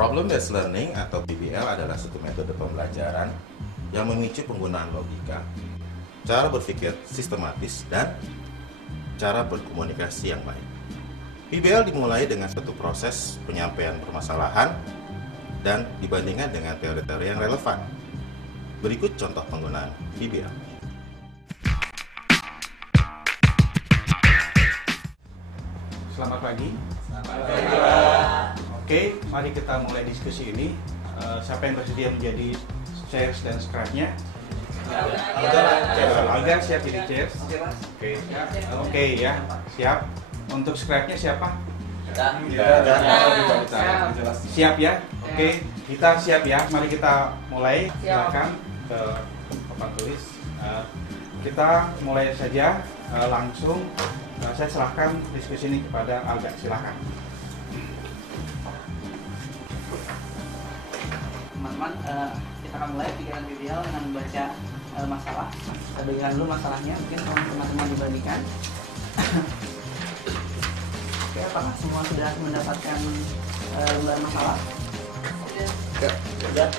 Problem-based learning atau PBL adalah suatu metode pembelajaran yang memicu penggunaan logika, cara berpikir sistematis, dan cara berkomunikasi yang baik. PBL dimulai dengan suatu proses penyampaian permasalahan dan dibandingkan dengan teori-teori yang relevan. Berikut contoh penggunaan PBL. Selamat pagi. Oke, mari kita mulai diskusi ini. Siapa yang bersedia menjadi chairs dan scribe-nya? Alga siap jadi chairs? Oke ya, siap. Untuk scribe-nya siapa? Siap ya? Oke, kita siap ya. Mari kita mulai. Silakan ke papan tulis. Kita mulai saja langsung. Saya serahkan diskusi ini kepada Alga. Silakan. Teman-teman, kita akan mulai pikiran PBL dengan membaca masalah. Kita bagikan dulu masalahnya, mungkin teman-teman dibandingkan. Oke, apakah semua sudah mendapatkan lembar masalah? Sudah.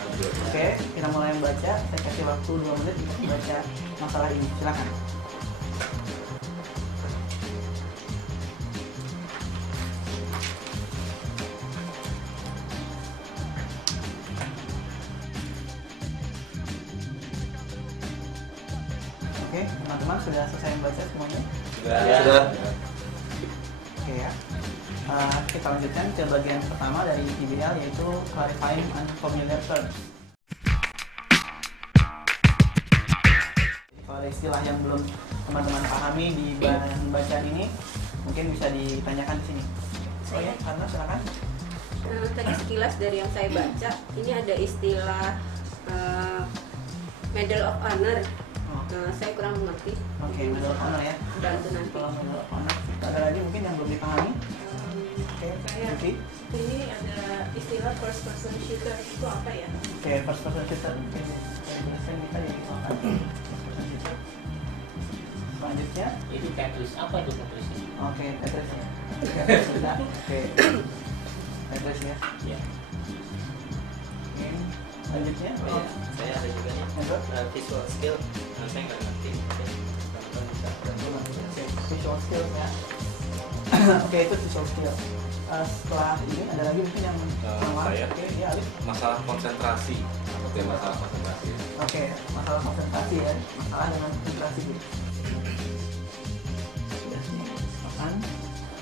Oke, kita mulai membaca. Saya kasih waktu 2 menit untuk membaca masalah ini. Silakan. Oke, teman-teman sudah selesai membaca semuanya? Sudah. Oke ya. Kita lanjutkan ke bagian pertama dari PBL, yaitu clarifying unfamiliar terms. Kalau ada istilah yang belum teman-teman pahami di bahan bacaan ini, mungkin bisa ditanyakan di sini. Oh ya, karena silakan. Tadi sekilas dari yang saya baca, ini ada istilah Medal of Honor. Saya kurang mengerti. Oke, Medal of Honor ya. Bantu nanti. Kalau Medal of Honor, ada lagi mungkin yang belum dipahami. Oke, Kayak ini ada istilah first person shooter, itu apa ya? Oke, first person shooter. Mungkin dari bahasa kita ya misalkan first person shooter. Selanjutnya, Itu Tetris. Apa itu Tetris ini? oke, Tetris ya. Tetris sudah. Oke, Tetris ya. Ya. Oke, selanjutnya. Saya ada juga nih. Yang Visual skill. Saya nggak ngerti. Teman-teman bisa Oke, visual skill ya. Oke, itu visual skill. Setelah ini ada lagi mungkin yang saya. Oke, ya Alif. Masalah konsentrasi. Oke, masalah konsentrasi. Oke, masalah konsentrasi ya. Masalah dengan konsentrasi gitu. Sudah nih, makan.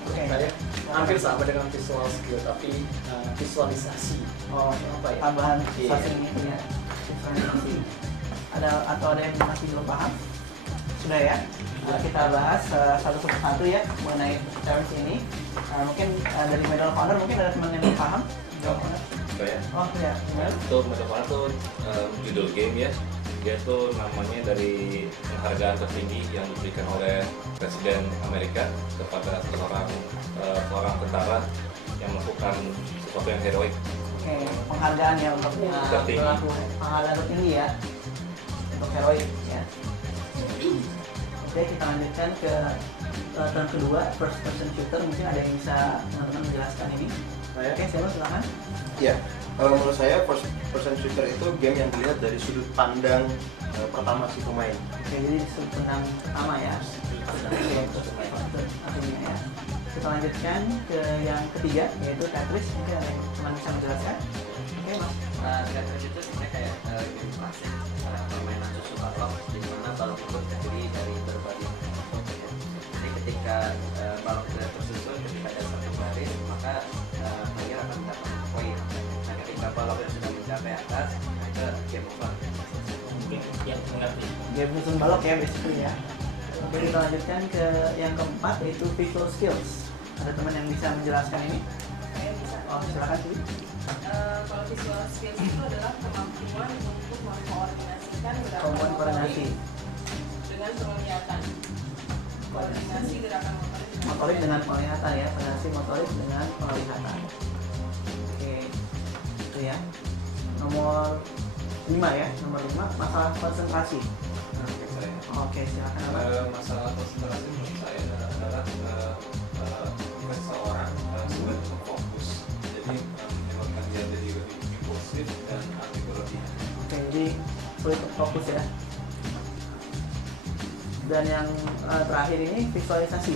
Oke. Saya hampir sama dengan visual skill, tapi visualisasi. Oh, Apa ya? tambahan Iya. visualisasi ini ya. Visualisasi. Ada yang masih belum paham? Sudah ya? Kita bahas satu persatu ya mengenai terms ini. Mungkin dari Medal of Honor mungkin ada teman yang belum paham. Medal of Honor. Saya. Oh ya. Untuk Medal of Honor tuh judul game ya. Dia tuh namanya dari penghargaan tertinggi yang diberikan oleh Presiden Amerika kepada seorang tentara yang melakukan sesuatu yang heroik. Oke, penghargaan ya untuk Tertinggi. pelaku penghargaan tertinggi ya untuk heroik ya. Oke, kita lanjutkan ke term kedua, first person shooter. Mungkin ada yang bisa teman-teman menjelaskan ini. Saya? Oke, silakan. Ya, menurut saya first person shooter itu game yang dilihat dari sudut pandang pertama si pemain. Oke, jadi sudut pandang pertama ya. Oke, artinya ya. Kita lanjutkan ke yang ketiga, yaitu Tetris. Mungkin ada yang teman bisa menjelaskan. Oke, Mas. Tetris itu sebenarnya kayak game klasik permainan susu balok, di mana balok itu terdiri dari berbagai bentuk ya. Jadi ketika balok itu tersusun, ketika ada satu baris, maka player akan mendapat poin. Nah, ketika balok yang sudah mencapai atas, itu game over. Yang mengerti. Game susun balok ya, basically ya. Oke, kita lanjutkan ke yang keempat, yaitu visual skills. Ada teman yang bisa menjelaskan ini? Saya bisa. Oh, silakan sih. Kalau visual skills itu adalah kemampuan untuk mengkoordinasikan gerakan Kemampuan koordinasi. dengan penglihatan. Koordinasi gerakan Motorik dengan penglihatan ya, koordinasi motorik dengan penglihatan. Oke, itu ya. Nomor 5 ya, nomor 5 masalah konsentrasi. Saya. Oke, silakan Abang. Masalah konsentrasi menurut saya adalah seseorang sulit untuk fokus. Jadi menyebabkan dia jadi sulit untuk fokus ya. Dan yang terakhir ini visualisasi.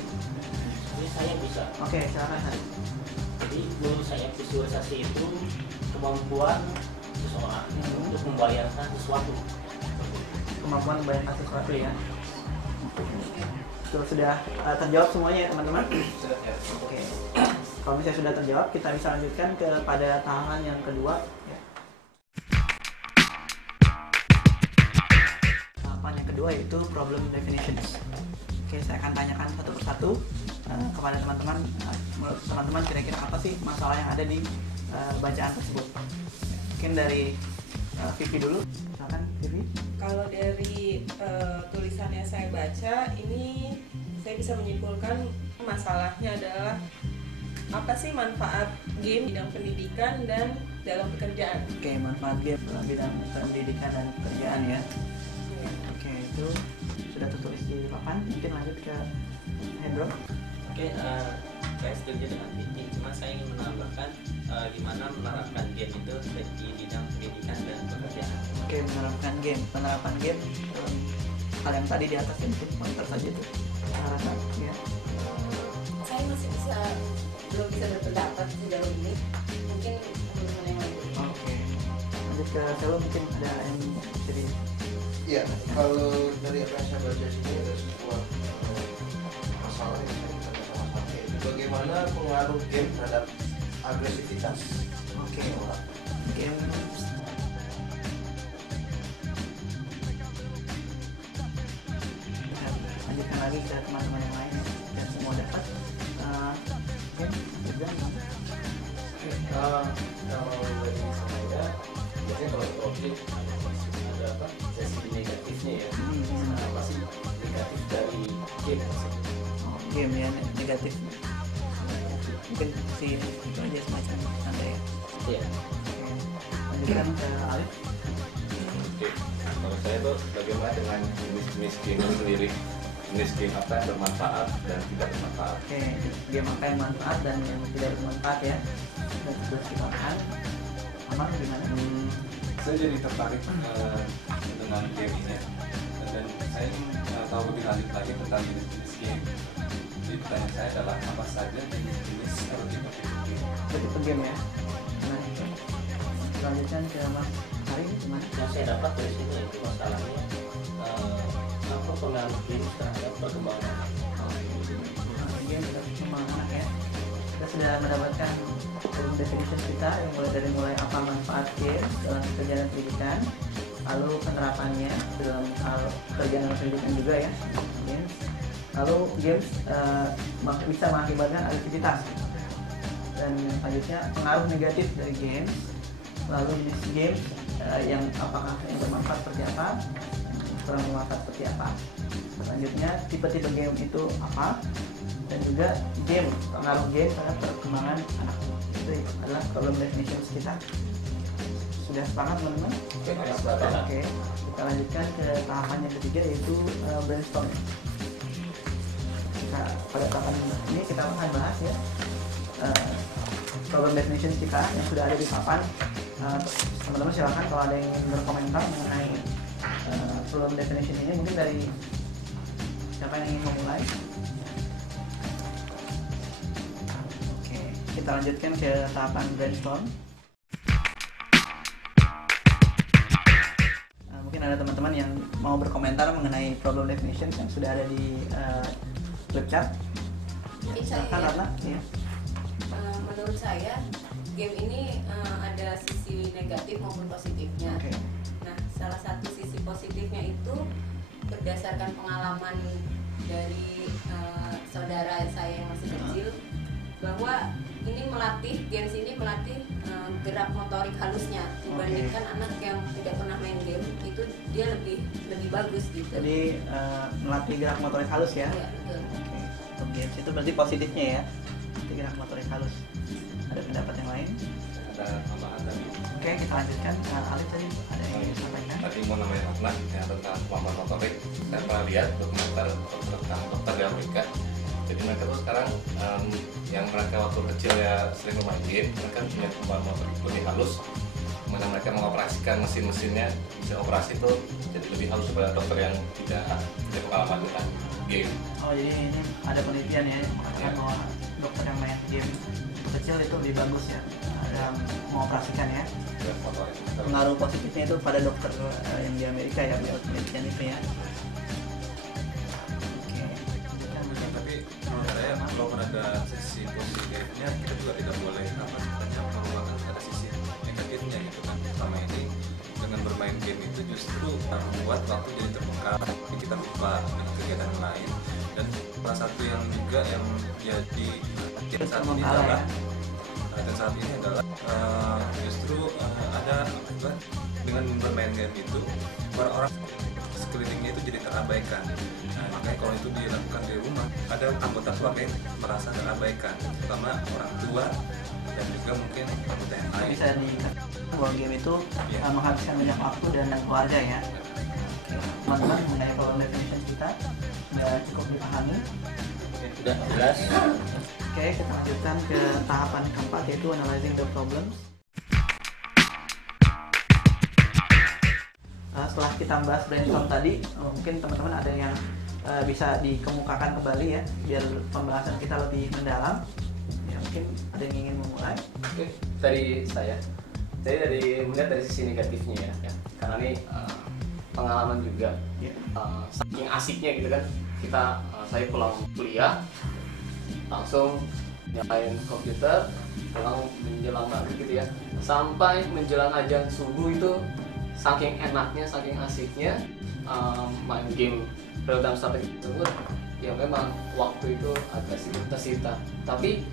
Jadi saya bisa. Oke, silakan Hari. Jadi menurut saya visualisasi itu kemampuan seseorang untuk membayangkan sesuatu. Kemampuan membayangkan sesuatu ya. Itu sudah terjawab semuanya ya teman-teman. Oke. Kalau misalnya sudah terjawab, kita bisa lanjutkan kepada tahapan yang kedua. Ya. Tahapan yang kedua yaitu problem definitions. Oke, saya akan tanyakan satu persatu kepada teman-teman. Menurut teman-teman kira-kira apa sih masalah yang ada di bacaan tersebut? Mungkin dari Vivi dulu. Silakan Vivi. Kalau dari tulisan yang saya baca, ini saya bisa menyimpulkan masalahnya adalah apa sih manfaat game bidang pendidikan dan dalam pekerjaan. Oke, manfaat game dalam bidang pendidikan dan pekerjaan ya. Ya. Oke, itu sudah tertulis di papan. Mungkin lanjut ke Hendro. Oke, saya setuju dengan Vicky. Cuma saya ingin menambahkan gimana menerapkan game itu di bidang pendidikan dan pekerjaan. Oke, menerapkan game hal yang tadi di atas itu pointer saja itu. Saya rasa ya. Saya masih belum bisa berpendapat sejauh ini. Mungkin teman-teman yang lain. Oke. Lanjut ke Selo, mungkin ada yang jadi. Iya, kalau dari apa yang saya baca sini ada sebuah masalah yang saya ingin sama-sama, yaitu bagaimana pengaruh game terhadap agresivitas. Oke. Game kita lanjutkan lagi ke teman-teman yang lain ya. Dan semua dapat. Mungkin Rizwan, Kalau dari saya, biasanya kalau konflik ada apa sisi negatifnya ya. Apa sih negatif dari game maksudnya? game ya negatif. Mungkin si itu aja semacam anda ya. Iya. Lanjutkan ke Alif. Oke. Kalau saya tuh bagaimana dengan jenis-jenis game itu sendiri? Jenis game apa yang bermanfaat dan tidak bermanfaat? Oke, game apa yang manfaat dan yang tidak bermanfaat ya. Dan terus kita akan aman gimana? Saya jadi tertarik dengan game ini dan saya ingin tahu lebih lanjut lagi tentang jenis-jenis game. Jadi pertanyaan saya adalah apa saja jenis-jenis atau tipe-tipe game? Tipe game ya. Nah itu. Lanjutkan ke Mas Hari gimana? Yang saya dapat dari sini itu masalahnya apa pengaruh game terhadap perkembangan. Game tidak memang anak ya. Kita sudah mendapatkan definition kita yang mulai apa manfaat game dalam pekerjaan pendidikan, lalu penerapannya dalam hal pekerjaan dan pendidikan juga ya. Games. Lalu games bisa mengakibatkan agresivitas. Dan yang selanjutnya pengaruh negatif dari games. Lalu jenis games yang apakah yang bermanfaat seperti apa, kurang bermanfaat seperti apa. Selanjutnya tipe-tipe game itu apa, dan juga game, pengaruh game terhadap perkembangan anak. Itu adalah problem definitions kita. Sudah sepakat teman-teman? Oke, kita lanjutkan ke tahapan yang ketiga yaitu brainstorming. Kita pada tahapan ini kita akan bahas ya problem definitions kita yang sudah ada di papan. Teman-teman silakan kalau ada yang ingin berkomentar mengenai problem definition ini, mungkin dari siapa yang ingin memulai? Oke, kita lanjutkan ke tahapan brainstorm. Mungkin ada teman-teman yang mau berkomentar mengenai problem definition yang sudah ada di web chat. Silakan Ratna. Ya. Menurut saya game ini ada sisi negatif maupun positifnya. Oke. Nah, salah satu sisi positifnya itu berdasarkan pengalaman dari saudara saya yang masih kecil, bahwa ini games ini melatih gerak motorik halusnya dibandingkan anak yang tidak pernah main game, itu dia lebih bagus gitu. Jadi melatih gerak motorik halus ya. Iya, betul. Oke. Untuk games itu berarti positifnya ya. Melatih gerak motorik halus. Ada pendapat yang lain? Ada tambahan tadi. Oke, kita lanjutkan. Alif tadi ada yang ingin disampaikan? Tadi mau namanya Ratna yang tentang kemampuan motorik. Saya pernah lihat dokumenter tentang dokter di Amerika. Jadi mereka tuh sekarang yang mereka waktu kecil ya sering bermain game, mereka punya kemampuan motorik lebih halus, bagaimana mereka mengoperasikan mesin-mesinnya, bisa operasi itu jadi lebih halus daripada dokter yang tidak pengalaman tentang game. Oh, jadi ini ada penelitian ya mengatakan bahwa dokter yang main game kecil itu lebih bagus ya dalam mengoperasikan ya. Pengaruh positifnya itu pada dokter yang di Amerika ya, buat penelitian itu ya. Tapi menurut saya kalau ada sisi positifnya, kita juga tidak boleh melupakan ada sisi negatifnya gitu kan. Selama ini dengan bermain game itu justru membuat waktu jadi terbengkalai, kita lupa dengan kegiatan yang lain. Dan salah satu yang juga yang jadi saat ini adalah justru ada dengan bermain game itu orang-orang sekelilingnya itu jadi terabaikan. Nah, makanya kalau itu dilakukan di rumah, ada anggota keluarga yang merasa terabaikan, terutama orang tua dan juga mungkin anggota yang lain. Bisa dikatakan bahwa game itu menghabiskan banyak waktu dan keluarga ya. Teman-teman mengenai problem definition kita sudah cukup dipahami. Sudah jelas. Oke, kita lanjutkan ke tahapan keempat, yaitu analyzing the problems. Setelah kita bahas brainstorm tadi, mungkin teman-teman ada yang bisa dikemukakan kembali ya, biar pembahasan kita lebih mendalam. Ya, mungkin ada yang ingin memulai. Oke, dari saya melihat dari sisi negatifnya ya. Karena ini pengalaman juga, saking asiknya gitu kan. Saya pulang kuliah, langsung nyalain komputer, pulang menjelang maghrib gitu ya, sampai menjelang azan subuh itu saking enaknya, saking asiknya main game real time strategi tersebut. Ya memang waktu itu agak sedikit tersita, tapi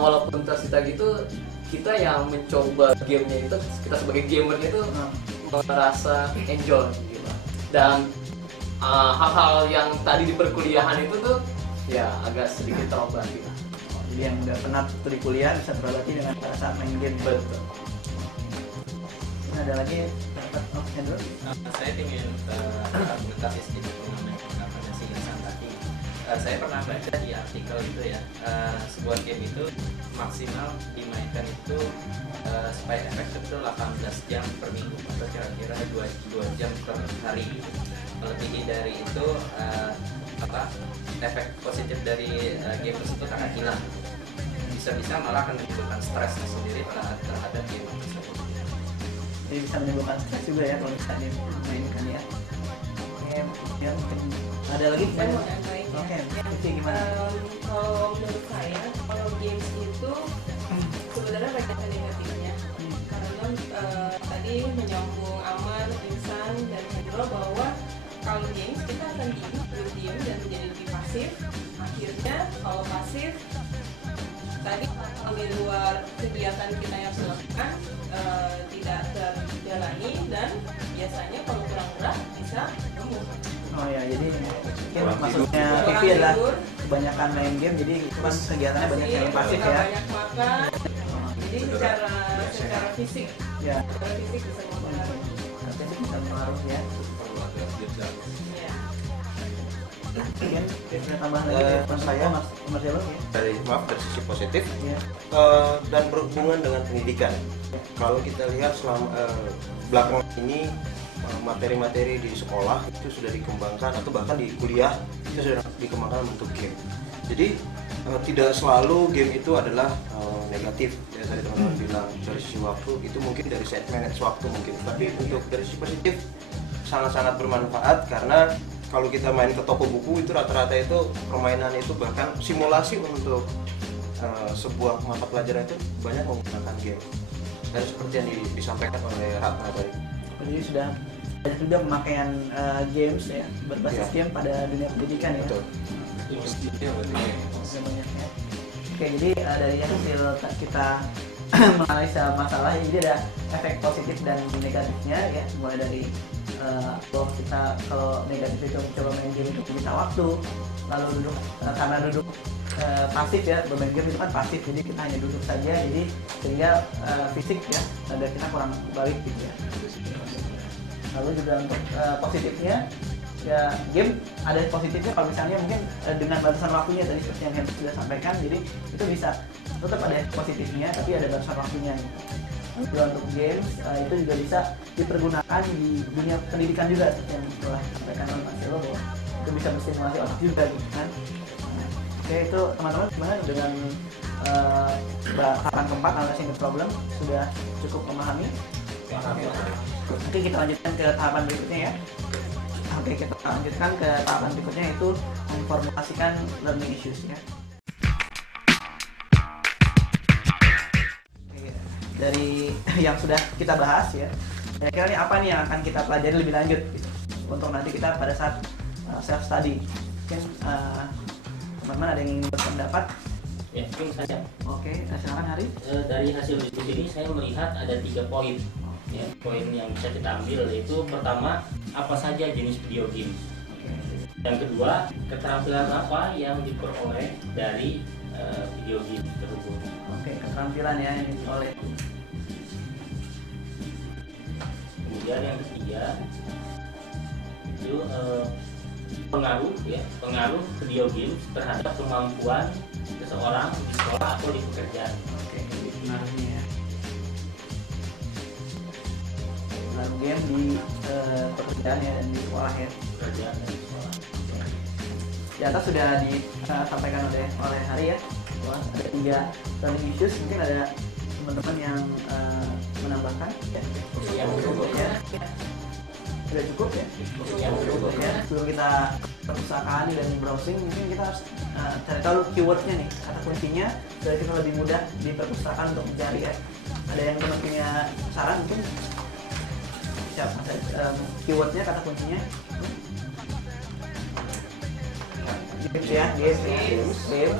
walaupun tersita gitu, kita yang mencoba gamenya itu, kita sebagai gamernya itu merasa enjoy gitu. Dan hal-hal yang tadi di perkuliahan itu tuh ya agak sedikit terobati lah. Jadi yang udah pernah di kuliah bisa terobati dengan pada saat main game. Betul. Ada lagi Hendro? Saya ingin argumentasi sedikit mengenai pengalaman si Insan tadi. Saya pernah baca di artikel itu ya, sebuah game itu maksimal dimainkan itu supaya efektif itu 18 jam per minggu atau kira-kira 2 jam per hari. Melebihi dari itu efek positif dari game tersebut akan hilang. Bisa-bisa malah akan menimbulkan stresnya sendiri terhadap game tersebut. Jadi bisa menimbulkan stres juga ya kalau misalnya mainkan ya. Ya mungkin ada lagi. Saya mau nambahin ya. Oke, gimana? Kalau menurut saya, kalau games itu sebenarnya banyak negatifnya. Karena tadi menyambung Aman, Insan, dan Hendro bahwa kalau games kita akan diem dan menjadi lebih pasif. Akhirnya kalau pasif, tadi kalau di luar kegiatan kita yang harus dilakukan tidak terjalani, dan biasanya kalau kurang gerak bisa gemuk. Oh ya, jadi mungkin maksudnya TV adalah kebanyakan main game, jadi cuma kegiatannya banyak yang pasif ya. Banyak makan, jadi secara fisik, Ya, secara fisik bisa mempengaruhi. katanya bisa mempengaruhi ya. Iya. Mungkin ada tambahan lagi dari teman saya, Mas Marcelo ya. Dari sisi positif Ya. dan berhubungan dengan pendidikan. Kalau kita lihat selama belakangan ini materi-materi di sekolah itu sudah dikembangkan, atau bahkan di kuliah itu sudah dikembangkan bentuk game. Jadi tidak selalu game itu adalah negatif ya, tadi teman-teman bilang dari sisi waktu itu mungkin dari set manage waktu mungkin, tapi untuk dari sisi positif sangat-sangat bermanfaat, karena kalau kita main ke toko buku itu rata-rata itu permainan itu bahkan simulasi untuk sebuah mata pelajaran itu banyak menggunakan game. Dan seperti yang disampaikan oleh Ratna tadi. Jadi sudah banyak juga pemakaian games ya, berbasis game pada dunia pendidikan ya. Betul. Sudah banyak ya. Oke, jadi dari hasil kita menganalisa masalah, jadi ada efek positif dan negatifnya ya, mulai dari bahwa kita kalau negatif itu mencoba main game itu menyita waktu, lalu duduk karena duduk pasif ya, bermain game itu kan pasif, jadi kita hanya duduk saja, jadi sehingga fisik ya ada kita kurang balik gitu ya. Lalu juga untuk positifnya ya, game ada positifnya kalau misalnya mungkin dengan batasan waktunya tadi seperti yang Henry sudah sampaikan, jadi itu bisa tetap ada positifnya tapi ada batasan waktunya. untuk games itu juga bisa dipergunakan di dunia pendidikan juga seperti yang telah disampaikan oleh Mas Silo, bahwa itu bisa berstimulasi otak juga gitu kan. Oke, itu teman-teman gimana dengan tahapan keempat, analyzing the problem, sudah cukup memahami? Oke, kita lanjutkan ke tahapan berikutnya ya. Oke, kita lanjutkan ke tahapan berikutnya, yaitu memformulasikan learning issues ya. Dari yang sudah kita bahas ya, kira-kira ini apa nih yang akan kita pelajari lebih lanjut gitu, untuk nanti kita pada saat self study. Mungkin teman-teman ada yang ingin berpendapat? Ya, mungkin saja. Oke, silakan Hari. Dari hasil diskusi ini saya melihat ada 3 poin. Ya, poin yang bisa kita ambil yaitu pertama, apa saja jenis video game. Yang kedua, keterampilan apa yang diperoleh dari video game tersebut. Oke, keterampilan ya yang diperoleh. Kemudian yang ketiga itu pengaruh pengaruh video game terhadap kemampuan seseorang di sekolah atau di pekerjaan. Oke, jadi pengaruhnya ya. Pengaruh game di pekerjaan ya, dan di sekolah ya. Pekerjaan dan di sekolah. Di atas sudah disampaikan oleh Hari ya, bahwa ada 3 learning issues. Mungkin ada teman-teman yang menambahkan ya. Yang cukup ya. Sudah cukup ya. Yang cukup ya. Sebelum kita perpustakaan dan browsing, mungkin kita harus cari tahu keywordnya nih, kata kuncinya, supaya kita lebih mudah di perpustakaan untuk mencari ya. Ada yang punya saran mungkin? Siapa? Keywordnya, kata kuncinya? Games ya, games,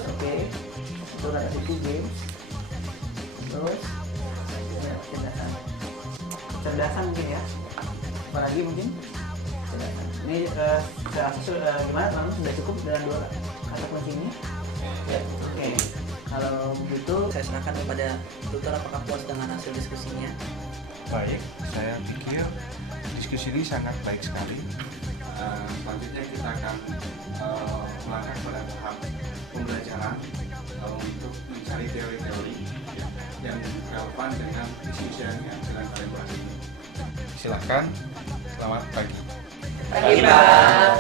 oke. Itu kata kunci games. Terus ya, kecerdasan mungkin ya. Apalagi mungkin kecerdasan. Ini saya rasa gimana teman-teman, sudah cukup dengan 2 kata kunci ini? Ya, oke. Kalau begitu saya serahkan kepada tutor, apakah puas dengan hasil diskusinya? Baik, saya pikir diskusi ini sangat baik sekali. Selanjutnya kita akan melangkah pada tahap pembelajaran untuk mencari teori-teori yang relevan dengan diskusi yang sedang kalian bahas ini. Silakan, selamat pagi. Pagi, Pak.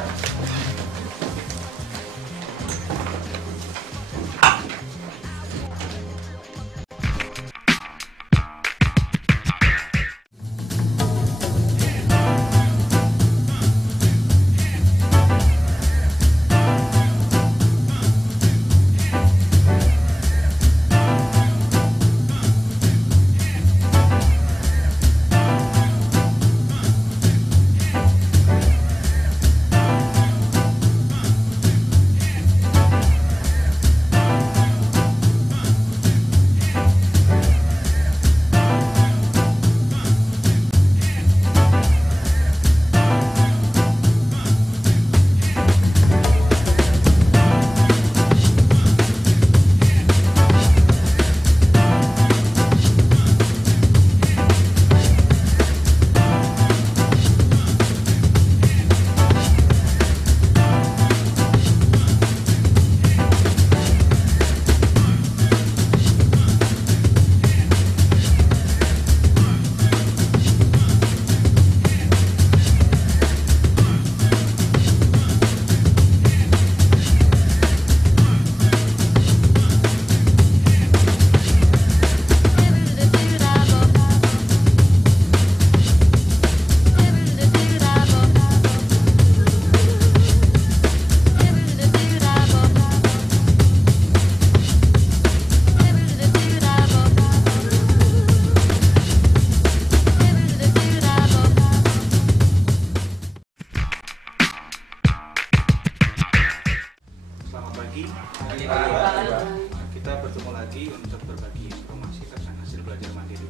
Kita bertemu lagi untuk berbagi informasi tentang hasil belajar mandiri.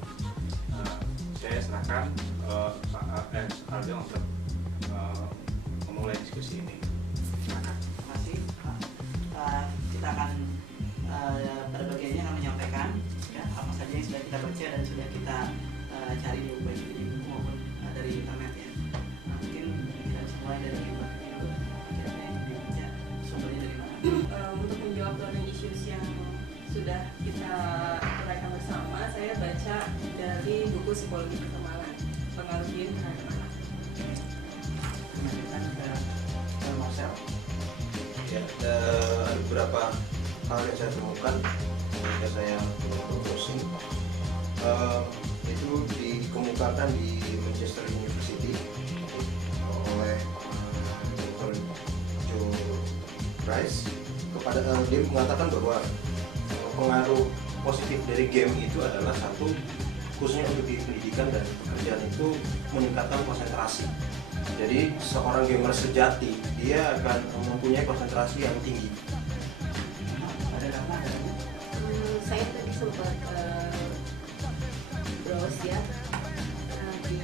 Saya serahkan Pak Aldo untuk memulai diskusi ini. Silakan. Terima kasih. Kita akan pada bagiannya akan menyampaikan ya, apa saja yang sudah kita baca dan sudah kita cari di baik di buku maupun dari internet ya. Mungkin kita bisa mulai dari Mbak dulu. Kira-kira yang dibaca sumbernya dari mana? Untuk menjawab learning issues yang sudah kita uraikan bersama sama saya baca dari buku Psikologi Perkembangan Pengaruh Game Terhadap Anak. Kemudian ke Marcel. Ya, ada beberapa hal yang saya temukan ketika saya browsing. Itu dikemukakan di Manchester University oleh Dr. Joe Price. Dia mengatakan bahwa pengaruh positif dari game itu adalah satu, khususnya untuk di pendidikan dan pekerjaan, itu meningkatkan konsentrasi. Jadi seorang gamer sejati dia akan mempunyai konsentrasi yang tinggi. Ada apa? Saya tadi sempat browse ya di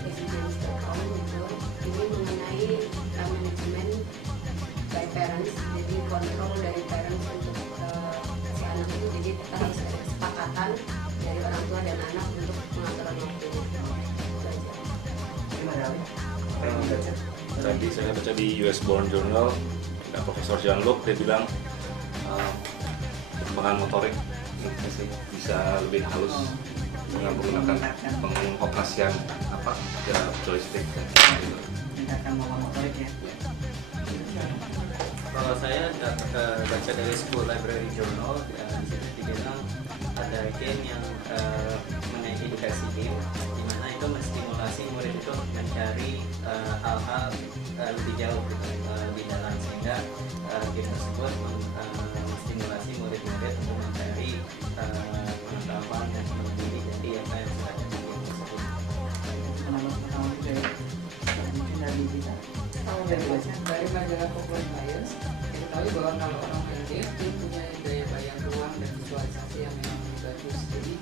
residence.com gitu. Ini mengenai manajemen by parents, jadi kontrol dari parents untuk si anak itu. Jadi kita harus ada kesepakatan dari orang tua dan anak untuk pengaturan waktu belajar. Gimana? Tadi saya baca di US Born Journal, Profesor Jean-Luc dia bilang perkembangan motorik bisa lebih halus dengan menggunakan pengoperasian joystick. Meningkatkan motorik ya. Kalau saya baca dari School Library Journal, di situ dibilang ada game yang mengenai edukasi game, di mana itu menstimulasi murid itu mencari hal-hal lebih jauh gitu, di dalam, sehingga game tersebut menstimulasi murid-murid untuk mencari pengetahuan yang lebih dari apa yang sudah ada di game tersebut. Pertama juga ya. Mungkin dari kita. Kalau dari majalah Popular Science, kita tahu bahwa kalau orang main game dia punya daya bayang ruang dan visualisasi yang memang bagus. Jadi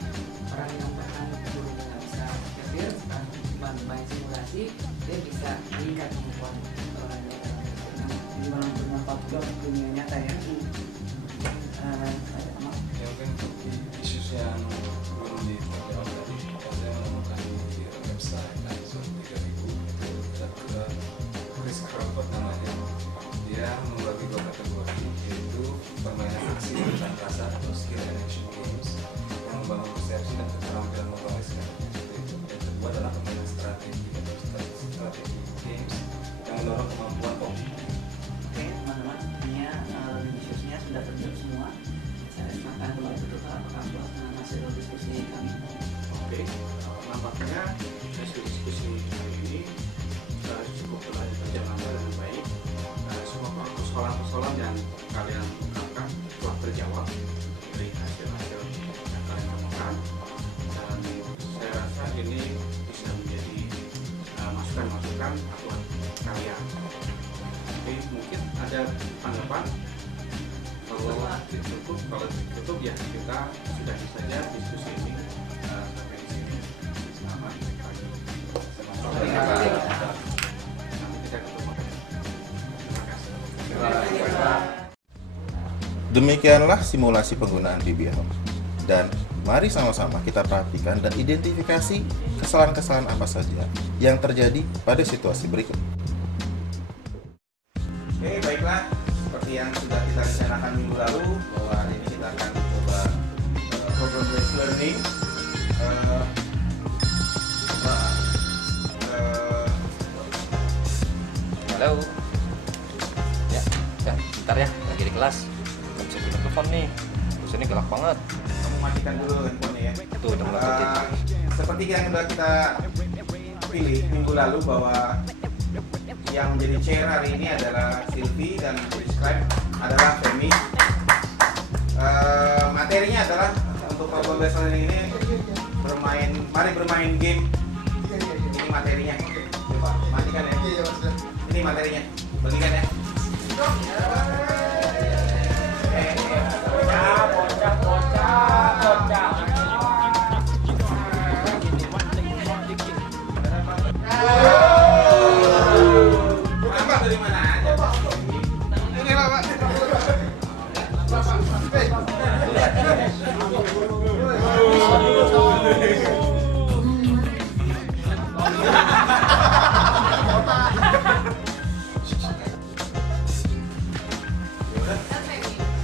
orang yang pernah dulu nggak bisa kefir, main simulasi, dia bisa meningkat kemampuan orangnya. Jadi malah bermanfaat juga untuk dunia nyata ya. Ya mungkin untuk isu yang belum dijawab tadi, saya menemukan di website ISO 3000 itu ada Chris Crawford namanya. Dia membagi dua kategori, yaitu permainan aksi dan rasa atau skill and action games yang membangun persepsi dan keterampilan motoris. Yang kedua adalah permainan strategi atau strategi games yang mendorong kemampuan kognitif. Oke teman-teman, ini diskusinya sudah terjawab semua. Saya silakan kalau betul apakah puas dengan hasil diskusi kami. Oke, nampaknya hasil diskusi hari ini cukup telah berjalan dengan baik. Semua persoalan-persoalan yang kalian ungkapkan telah terjawab dari hasil-hasil yang kalian temukan, dan saya rasa ini bisa menjadi masukan-masukan buat kalian. Oke, mungkin ada tanggapan? Kalau cukup ya kita sudahi saja diskusi ini sampai di sini. Selamat pagi. Nanti kita ketemu. Terima kasih. Demikianlah simulasi penggunaan DBL. Dan mari sama-sama kita perhatikan dan identifikasi kesalahan-kesalahan apa saja yang terjadi pada situasi berikut. Oke, baiklah. Seperti yang sudah kita rencanakan minggu lalu, bahwa hari ini kita akan coba program based learning. Halo. Ya, bentar ya, lagi di kelas. Gak bisa kita telepon nih. Terus ini galak banget. Kamu matikan dulu handphonenya ya. Tuh, udah mulai seperti yang sudah kita pilih minggu lalu, bahwa yang menjadi chair hari ini adalah Silvi dan scribe adalah Femi. Materinya adalah untuk problem based learning ini mari bermain game. Ini materinya. Coba matikan ya. Ini materinya. Bagikan ya. Dari mana aja, Pak? Ini lah, Pak.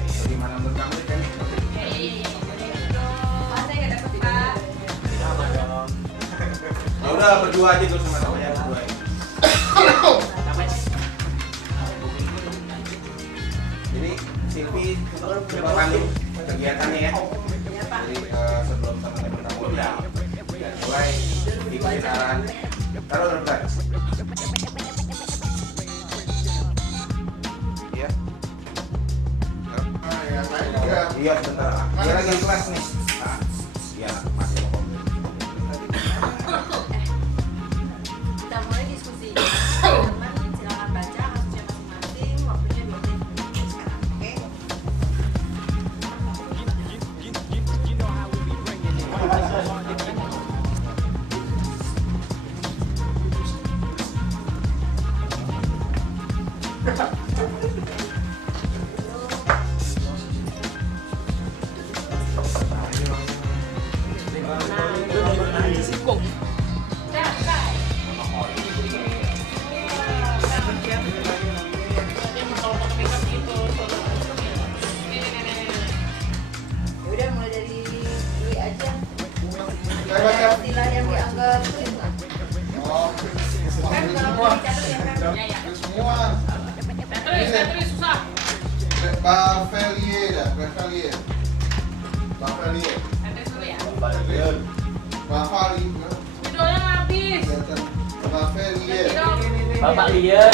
Bagaimana menurut kamu, Jenny? udah berdua aja dulu sama temannya berdua ini. Jadi Silvi coba pandu kegiatannya ya. Jadi sebelum sampai bertemu ya mulai ikuti arahan. Taruh depan. Iya. Iya sebentar. Dia lagi di kelas nih. Iya masih mau komen. Kita mulai diskusi. Teman-teman silakan baca kasusnya masing-masing. Waktunya 2 menit sekarang. Oke? Udah mulai dari Dwi aja. Ada istilah yang dianggap sulit nggak? Kan kalau dicatat ya kan? Semua. Tetris susah. Bavelier dah, Bavelier. Bavelier. Tetris dulu ya. Bavelier. Videonya habis. Bavelier. Bapak lihat.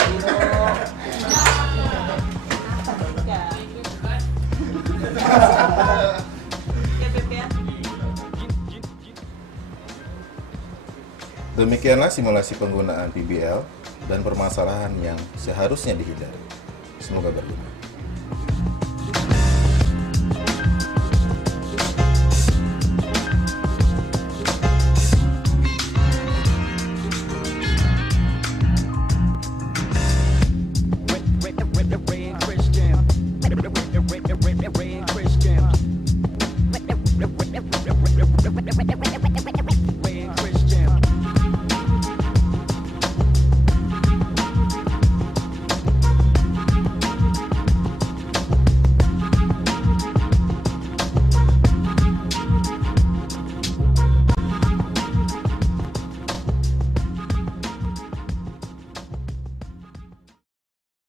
Demikianlah simulasi penggunaan PBL dan permasalahan yang seharusnya dihindari. Semoga berguna.